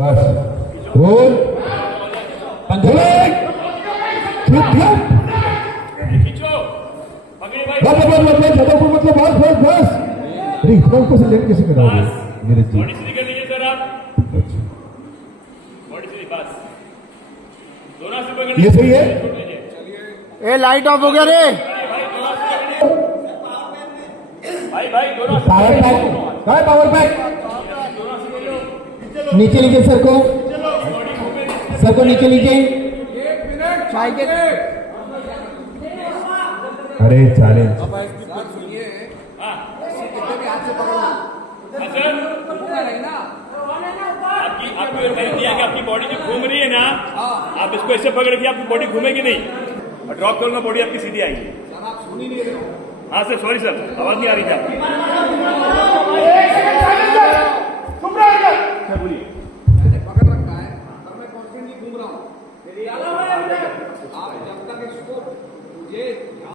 बस रोल मतलब बस बस बस अरे इतना ऊपर से लेट कैसे कराओगे नीरज जी? बॉडी सीधी कर लीजिए सर आप। बॉडी सीधी बस दोनों से पकड़ ये सही है। ए लाइट ऑफ हो गया रे। भाई भाई दोनों पावर पैक कहाँ है? पावर पैक नीचे लीजिए सर को नीचे लीजिए। चाय के अरे चैलेंज आपको मैंने दिया कि आपकी बॉडी जो घूम रही है ना, आप इसको ऐसे पकड़ के आपकी बॉडी घूमेगी नहीं और ड्रॉप करो ना, बॉडी आपकी सीधी आएगी। हाँ सर, सॉरी सर, आवाज नहीं आ रही थी आपकी। बोलिए। पकड़ रखा है और मैं कॉन्फिडेंटली घूम रहा हूँ। आप जब तक इसको मुझे